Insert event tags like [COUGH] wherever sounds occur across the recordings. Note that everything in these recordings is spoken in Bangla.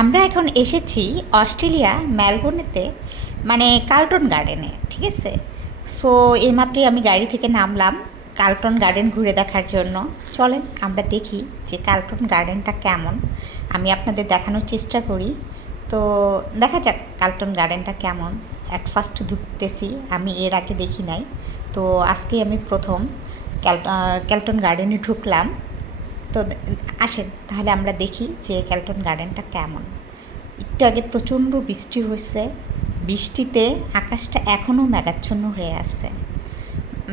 আমরা এখন এসেছি অস্ট্রেলিয়া মেলবোর্নেতে মানে কার্লটন গার্ডেনে, ঠিক আছে? সো এইমাত্রই আমি গাড়ি থেকে নামলাম, কার্লটন গার্ডেন ঘুরে দেখার জন্য। চলেন, আমরা দেখি যে কার্লটন গার্ডেনটা কেমন। আমি আপনাদের দেখানোর চেষ্টা করি। তো, দেখা যাক কার্লটন গার্ডেনটা কেমন। অ্যাট ফার্স্ট ঢুকতেছি, আমি এর আগে দেখি নাই। তো আজকে আমি প্রথম ক্যাল ক্যালটন গার্ডেনে ঢুকলাম। তো আসেন, তাহলে আমরা দেখি যে ক্যালটন গার্ডেনটা কেমন। একটু আগে প্রচণ্ড বৃষ্টি হয়েছে, বৃষ্টিতে আকাশটা এখনও মেঘাচ্ছন্ন হয়ে আছে।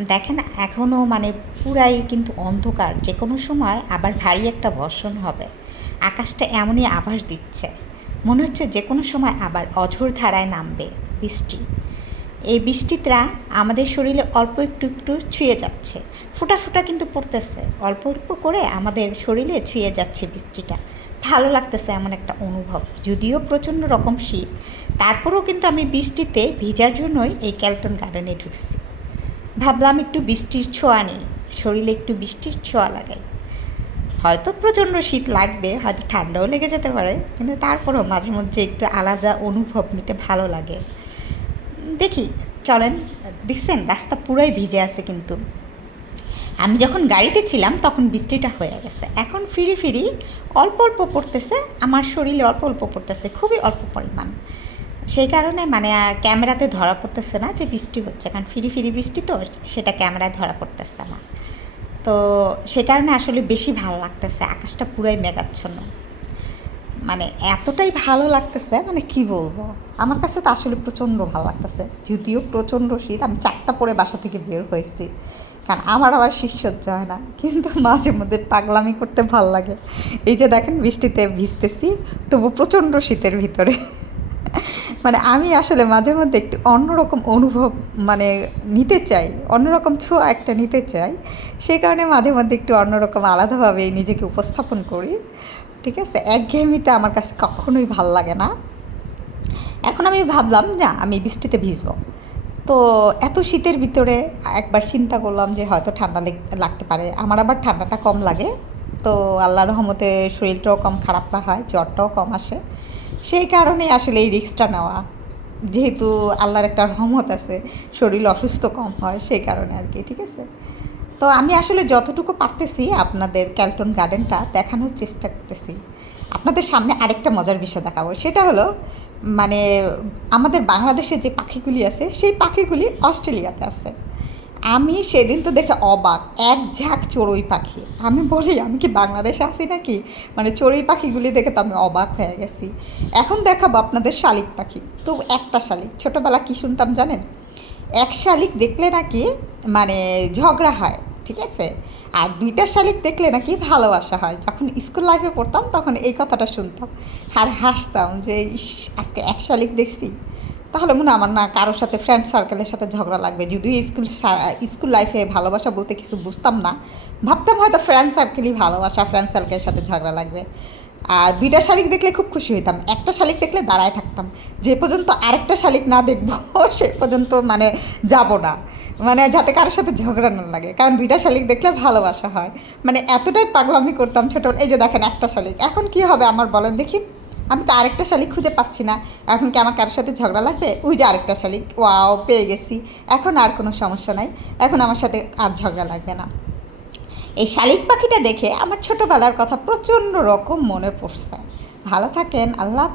দেখেন, এখনও মানে পুরাই কিন্তু অন্ধকার, যে কোনো সময় আবার ভারী একটা বর্ষণ হবে। আকাশটা এমনই আভাস দিচ্ছে। মনে হচ্ছে যে কোনো সময় আবার অঝোর ধারায় নামবে বৃষ্টি। এই বৃষ্টিটা আমাদের শরীরে অল্প একটু একটু ছুঁয়ে যাচ্ছে। ফোঁটা ফোঁটা কিন্তু পড়তেছে। অল্প অল্প করে আমাদের শরীরে ছুঁয়ে যাচ্ছে বৃষ্টিটা। ভালো লাগতেছে এমন একটা অনুভব। যদিও প্রচণ্ড রকম শীত। তারপরেও কিন্তু আমি বৃষ্টিতে ভিজার জন্যই এই ক্যালটন গার্ডেনে ঢুকছি। ভাবলাম একটু বৃষ্টির ছোঁয়া নেই। শরীরে একটু বৃষ্টির ছোঁয়া লাগাই। হয়তো প্রচণ্ড শীত লাগবে, হয়তো ঠান্ডাও লেগে যেতে পারে। কিন্তু তারপরেও মাঝে মধ্যে একটু আলাদা অনুভব নিতে ভালো লাগে। দেখি, চলেন, দেখছেন, রাস্তা পুরাই ভিজে আছে কিন্তু। আমি যখন গাড়িতে ছিলাম, তখন বৃষ্টিটা হয়ে গেছে। এখন ফিরি ফিরি, অল্প অল্প পড়তেছে, আমার শরীরে অল্প অল্প পড়তেছে, খুবই অল্প পরিমাণ। সেই কারণে মানে ক্যামেরাতে ধরা পড়তেছে না যে বৃষ্টি হচ্ছে, কারণ ফিরি ফিরি বৃষ্টি তো, সেটা ক্যামেরায় ধরা পড়তেছে না। তো, সে কারণে আসলে বেশি ভালো লাগতেছে, আকাশটা পুরাই মেঘাচ্ছন্ন। মানে এতটাই ভালো লাগতেছে মানে কি বলব? আমার কাছে তো আসলে প্রচণ্ড ভালো লাগতেছে। যদিও প্রচণ্ড শীত, আমি চারটা পরে বাসা থেকে বের হয়েছি। কারণ আমার আবার সহ্য হয় না, কিন্তু মাঝে মধ্যে পাগলামি করতে ভালো লাগে। এই যে দেখেন বৃষ্টিতে ভিজতেছি, তবু প্রচণ্ড শীতের ভিতরে। মানে আমি আসলে মাঝে মধ্যে একটু অন্যরকম অনুভব মানে নিতে চাই, অন্যরকম ছোঁয়া একটা নিতে চাই। সে কারণে মাঝে মধ্যে একটু অন্যরকম আলাদাভাবে নিজেকে উপস্থাপন করি। ঠিক আছে? একঘেয়েমিতে আমার কাছে কখনোই ভালো লাগে না। এখন আমি ভাবলাম না আমি বৃষ্টিতে ভিজবো। তো এত শীতের ভিতরে একবার চিন্তা করলাম যে হয়তো ঠান্ডা লেগ- লাগতে পারে। আমার আবার ঠান্ডাটা কম লাগে। তো আল্লাহ রহমতে শরীরটাও কম খারাপ না হয়, জ্বরটাও কম আসে। সেই কারণে আসলে এই রিক্সটা নেওয়া। যেহেতু আল্লাহর একটা রহমত আছে, শরীর অসুস্থ কম হয়, সেই কারণে আর কি, ঠিক আছে? তো আমি আসলে যতটুকু পারতেছি আপনাদের ক্যালটন গার্ডেনটা দেখানোর চেষ্টা করতেছি। আপনাদের সামনে আরেকটা মজার বিষয় দেখাবো। সেটা হলো মানে আমাদের বাংলাদেশে যে পাখিগুলি আছে, সেই পাখিগুলি অস্ট্রেলিয়াতে আছে। আমি সেদিন তো দেখে অবাক, এক ঝাঁক চড়ুই পাখি। আমি বলি, আমি কি বাংলাদেশে আছি নাকি? মানে চড়ুই পাখিগুলি দেখে তো আমি অবাক হয়ে গেছি। এখন দেখাবো আপনাদের শালিক পাখি। তো একটা শালিক, ছোটোবেলা কী শুনতাম জানেন? এক শালিক দেখলে নাকি মানে ঝগড়া হয়। ঠিক আছে? আর দুইটা শালিক দেখলে নাকি ভালোবাসা হয়। যখন স্কুল লাইফে পড়তাম, তখন এই কথাটা শুনতাম। আর হাসতাম যে, ইস, আজকে এক শালিক দেখছি। তাহলে মনে আমার না কারোর সাথে ফ্রেন্ড সার্কেলের সাথে ঝগড়া লাগবে। যদিও স্কুল স্কুল লাইফে ভালোবাসা বলতে কিছু বুঝতাম না। ভাবতাম হয়তো ফ্রেন্ড সার্কেলই ভালোবাসা ফ্রেন্ড সার্কেলের সাথে ঝগড়া লাগবে। আর দুইটা শালিক দেখলে খুব খুশি হইতাম। একটা শালিক দেখলে দাঁড়ায় থাকতাম। যে পর্যন্ত আরেকটা শালিক না দেখব, [LAUGHS] সে পর্যন্ত মানে যাব না। মানে যাতে কারোর সাথে ঝগড়া না লাগে। কারণ দুইটা শালিক দেখলে ভালোবাসা হয়। মানে এতটাই পাগলামি করতাম ছোটোবেলা। এই যে দেখেন একটা শালিক। এখন কি হবে আমার বলেন দেখি। আমি তো আরেকটা শালিক খুঁজে পাচ্ছি না। এখন কি আমার কারোর সাথে ঝগড়া লাগবে? ওই যে আরেকটা শালিক। ওয়াও, পেয়ে গেছি। এখন আর কোনো সমস্যা নাই। এখন আমার সাথে আর ঝগড়া লাগবে না। এই শালিক পাখিটা দেখে আমার ছোটোবেলার কথা প্রচণ্ড রকম মনে পড়ছে। ভালো থাকেন আল্লাহ